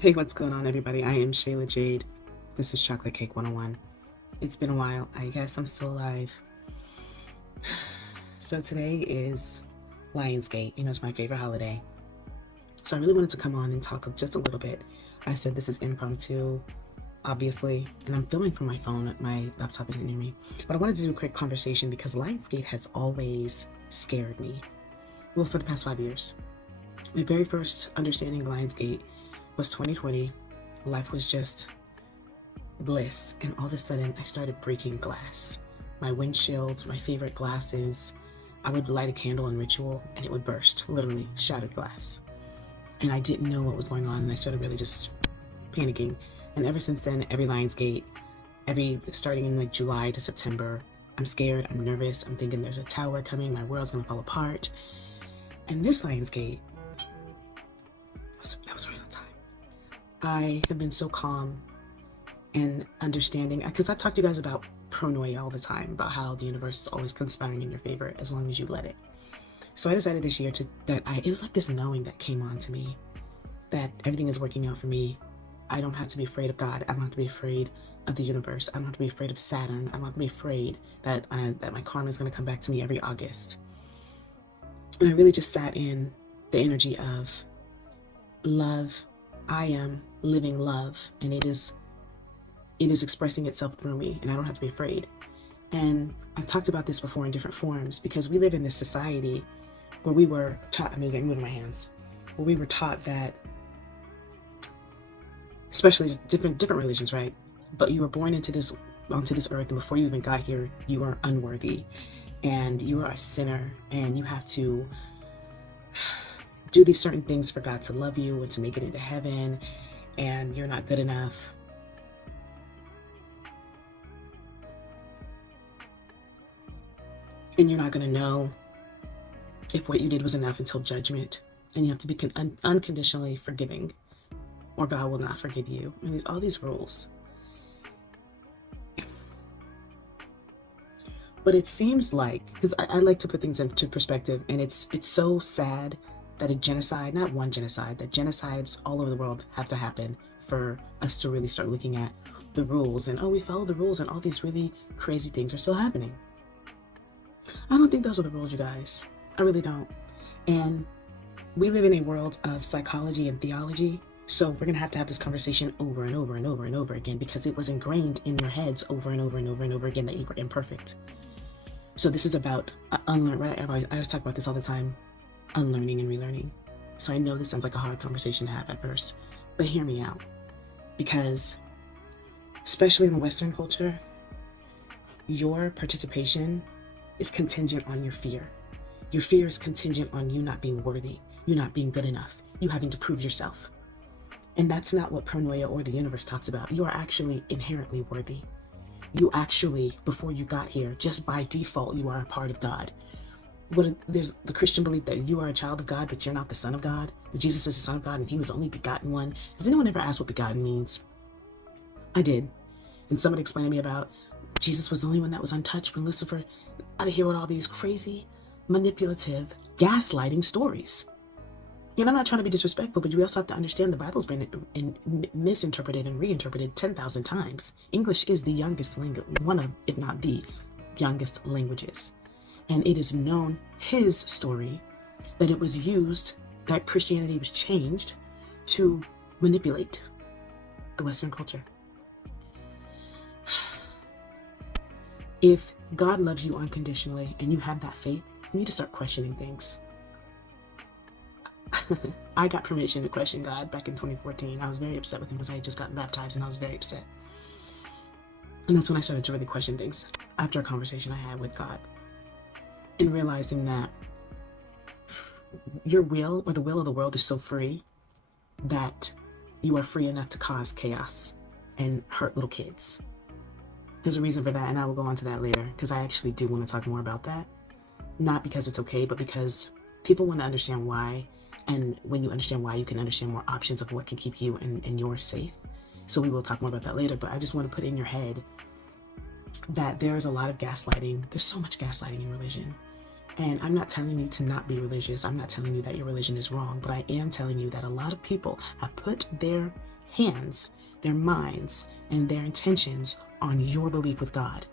Hey, what's going on, everybody? I am Shayla Jade. This is Chocolate Cake 101. It's been a while. I guess I'm still alive. So today is Lionsgate. It's my favorite holiday. So I really wanted to come on and talk just a little bit. I said this is impromptu, obviously, and I'm filming from my phone. My laptop isn't near me. But I wanted to do a quick conversation because Lionsgate has always scared me. Well, for the past 5 years. My very first understanding of Lionsgate was 2020. Life was just bliss, and all of a sudden I started breaking glass. My windshield, my favorite glasses. I would light a candle in ritual and it would burst, literally shattered glass. And I didn't know what was going on, and I started really just panicking. And ever since then, every Lionsgate, starting in like July to September, I'm scared, I'm nervous, I'm thinking there's a tower coming, my world's gonna fall apart. And this Lionsgate, that was right on time. I have been so calm and understanding, because I've talked to you guys about pronoia all the time, about how the universe is always conspiring in your favor as long as you let it. So I decided this year it was like this knowing that came on to me that everything is working out for me. I don't have to be afraid of God. I don't have to be afraid of the universe. I don't have to be afraid of Saturn. I don't have to be afraid that my karma is going to come back to me every August. And I really just sat in the energy of love. I am living love, and it is expressing itself through me, and I don't have to be afraid. And I've talked about this before in different forms, because we live in this society where we were taught, moving my hands, where we were taught that, especially different religions, right? But you were born onto this earth, and before you even got here, you are unworthy, and you are a sinner, and you have to do these certain things for God to love you and to make it into heaven, and you're not good enough. And you're not going to know if what you did was enough until judgment. And you have to be unconditionally forgiving, or God will not forgive you. And there's all these rules. But it seems like, because I like to put things into perspective, and it's so sad that that genocides all over the world have to happen for us to really start looking at the rules. And we follow the rules, and all these really crazy things are still happening. I don't think those are the rules, you guys. I really don't. And we live in a world of psychology and theology, so we're going to have this conversation over and over and over and over again, because it was ingrained in your heads over and over and over and over again that you were imperfect. So this is about unlearn, right? I always talk about this all the time, unlearning and relearning. So I know this sounds like a hard conversation to have at first, but hear me out. Because especially in the Western culture, your participation is contingent on your fear. Your fear is contingent on you not being worthy, you not being good enough, you having to prove yourself. And that's not what pronoia or the universe talks about. You are actually inherently worthy. You actually, before you got here, just by default, you are a part of God. There's the Christian belief that you are a child of God, but you're not the son of God. Jesus is the son of God, and he was the only begotten one. Has anyone ever asked what begotten means? I did. And somebody explained to me about Jesus was the only one that was untouched when Lucifer out of here with all these crazy, manipulative, gaslighting stories. I'm not trying to be disrespectful, but you also have to understand the Bible's been misinterpreted and reinterpreted 10,000 times. English is the youngest language, one of, if not the youngest languages. And it is known, his story, that it was used, that Christianity was changed to manipulate the Western culture. If God loves you unconditionally and you have that faith, you need to start questioning things. I got permission to question God back in 2014. I was very upset with him because I had just gotten baptized, and I was very upset. And that's when I started to really question things, after a conversation I had with God, and realizing that your will, or the will of the world, is so free that you are free enough to cause chaos and hurt little kids. There's a reason for that, and I will go on to that later, because I actually do want to talk more about that. Not because it's okay, but because people want to understand why. And when you understand why, you can understand more options of what can keep you and yours safe. So we will talk more about that later, but I just want to put in your head that there is a lot of gaslighting. There's so much gaslighting in religion. And I'm not telling you to not be religious. I'm not telling you that your religion is wrong, but I am telling you that a lot of people have put their hands, their minds, and their intentions on your belief with God.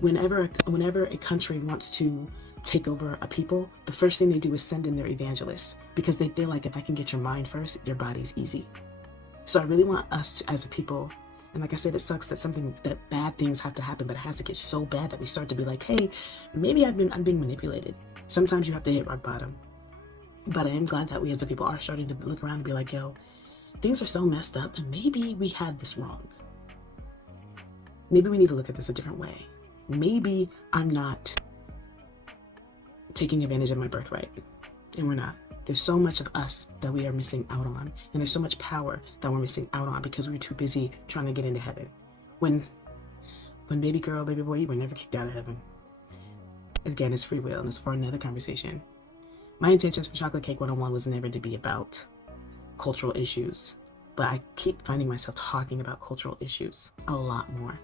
Whenever a country wants to take over a people, the first thing they do is send in their evangelists, because they feel like if I can get your mind first, your body's easy. So I really want us as a people, and like I said, it sucks that bad things have to happen, but it has to get so bad that we start to be like, hey, maybe I'm being manipulated. Sometimes you have to hit rock bottom. But I am glad that we as a people are starting to look around and be like, yo, things are so messed up, and maybe we had this wrong. Maybe we need to look at this a different way. Maybe I'm not taking advantage of my birthright, and we're not. There's so much of us that we are missing out on, and there's so much power that we're missing out on because we're too busy trying to get into heaven. When baby girl, baby boy, you were never kicked out of heaven. Again, it's free will, and it's for another conversation. My intentions for Chocolate Cake 101 was never to be about cultural issues, but I keep finding myself talking about cultural issues a lot more.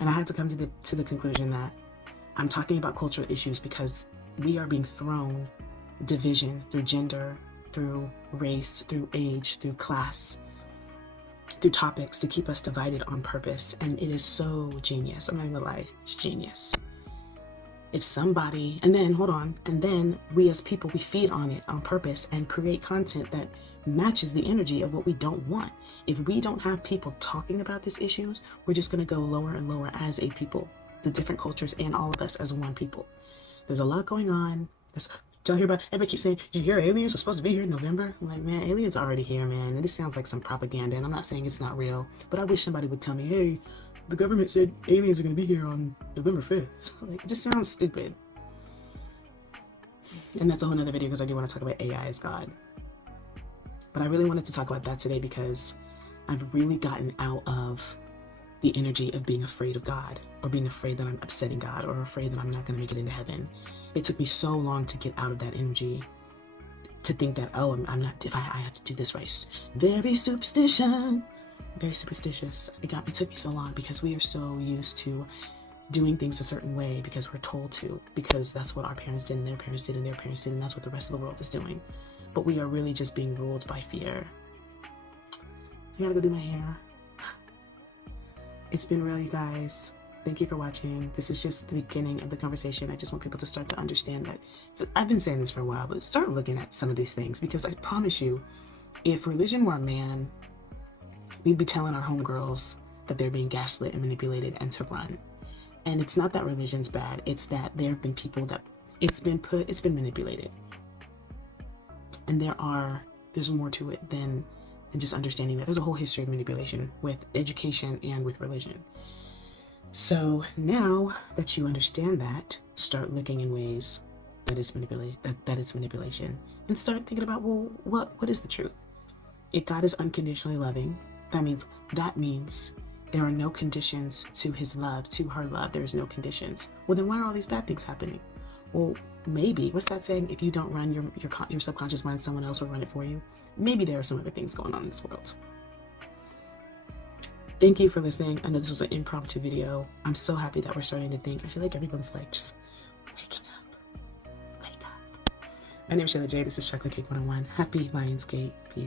And I had to come to the conclusion that I'm talking about cultural issues because we are being thrown division through gender, through race, through age, through class, through topics to keep us divided on purpose. And it is so genius. I'm not gonna lie, it's genius. If somebody, and then we as people, we feed on it on purpose and create content that matches the energy of what we don't want. If we don't have people talking about these issues, we're just going to go lower and lower as a people, the different cultures and all of us as one people. There's a lot going on. Did y'all hear about, everybody keeps saying, did you hear aliens are supposed to be here in November? I'm like, man, aliens are already here, man. And this sounds like some propaganda, and I'm not saying it's not real, but I wish somebody would tell me, hey, the government said aliens are going to be here on November 5th. Like, it just sounds stupid. And that's a whole other video because I do want to talk about AI as God. But I really wanted to talk about that today because I've really gotten out of the energy of being afraid of God, or being afraid that I'm upsetting God, or afraid that I'm not going to make it into heaven. It took me so long to get out of that energy, to think that, oh, I'm not, if I have to do this right. Very superstitious. It took me so long because we are so used to doing things a certain way because we're told to, because that's what our parents did and their parents did and their parents did, and that's what the rest of the world is doing. But we are really just being ruled by fear. I gotta go do my hair. It's been real, you guys. Thank you for watching. This is just the beginning of the conversation. I just want people to start to understand that. I've been saying this for a while, but start looking at some of these things, because I promise you, if religion were a man, we'd be telling our homegirls that they're being gaslit and manipulated and to run. And it's not that religion's bad. It's that there have been people that it's been manipulated. And there's more to it than just understanding that. There's a whole history of manipulation with education and with religion. So now that you understand that, start looking in ways that it's manipulation, and start thinking about, well, what is the truth? If God is unconditionally loving, that means there are no conditions to his love, to her love. There's no conditions. Well, then why are all these bad things happening? Well, maybe, what's that saying? If you don't run your subconscious mind, someone else will run it for you. Maybe there are some other things going on in this world. Thank you for listening. I know this was an impromptu video. I'm so happy that we're starting to think. I feel like everyone's like just waking up. Wake up. My name is Shayla J. This is Chocolate Cake 101. Happy Lionsgate. Peace.